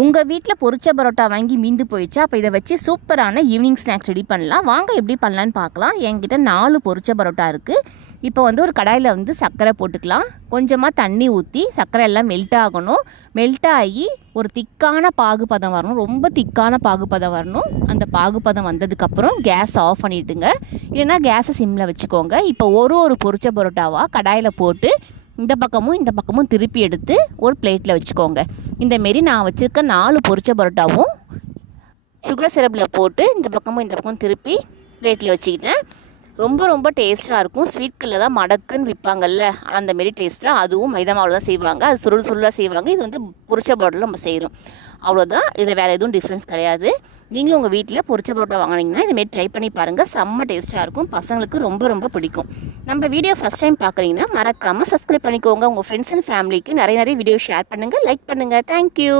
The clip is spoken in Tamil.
உங்கள் வீட்டில் பொரிச்ச பரோட்டா வாங்கி மீந்து போயிடுச்சு. அப்போ இதை வச்சு சூப்பரான ஈவினிங் ஸ்நாக்ஸ் ரெடி பண்ணலாம். வாங்க எப்படி பண்ணலான்னு பார்க்கலாம். என்கிட்ட 4 பொரிச்ச பரோட்டா இருக்குது. இப்போ ஒரு கடாயில் சர்க்கரை போட்டுக்கலாம். கொஞ்சமாக தண்ணி ஊற்றி சர்க்கரை எல்லாம் மெல்ட் ஆகணும். மெல்ட் ஆகி ஒரு திக்கான பாகுபதம் வரணும். ரொம்ப திக்கான பாகுபதம் வரணும். அந்த பாகுபதம் வந்ததுக்கப்புறம் கேஸ் ஆஃப் பண்ணிவிட்டுங்க. இல்லைன்னா கேஸை சிம்மில் வச்சுக்கோங்க. இப்போ ஒரு பொரிச்ச பரோட்டாவாக கடாயில் போட்டு இந்த பக்கமும் திருப்பி எடுத்து ஒரு பிளேட்டில் வச்சுக்கோங்க. இந்தமாரி நான் வச்சுருக்க 4 பொரிச்ச பரோட்டாவும் சுகர் சிரப்பில் போட்டு இந்த பக்கமும் திருப்பி பிளேட்டில் வச்சுக்கிட்டேன். ரொம்ப டேஸ்ட்டாக இருக்கும். ஸ்வீட் கல்லில் தான் மடக்குன்னு விற்பாங்கல்ல, அந்தமாரி டேஸ்ட்டாக. அதுவும் மைதா மாவில் தான் செய்வாங்க. அது சுருளாக செய்வாங்க. இது பொரிச்ச பரோட்டாவில் நம்ம செய்கிறோம். அவ்வளோதான். இதில் வேறு எதுவும் டிஃப்ரென்ஸ் கிடையாது. நீங்களும் உங்கள் வீட்டில் பொரிச்ச பரோட்டா வாங்கினீங்கன்னா இதுமாரி ட்ரை பண்ணி பாருங்கள். செம்ம டேஸ்ட்டாக இருக்கும். பசங்களுக்கு ரொம்ப பிடிக்கும். நம்ம வீடியோ ஃபஸ்ட் டைம் பார்க்குறீங்கன்னா மறக்காமல் சப்ஸ்கிரைப் பண்ணிக்கோங்க. உங்கள் ஃப்ரெண்ட்ஸ் அண்ட் ஃபேமிலிக்கு நிறைய வீடியோ ஷேர் பண்ணுங்கள், லைக் பண்ணுங்கள். தேங்க்யூ.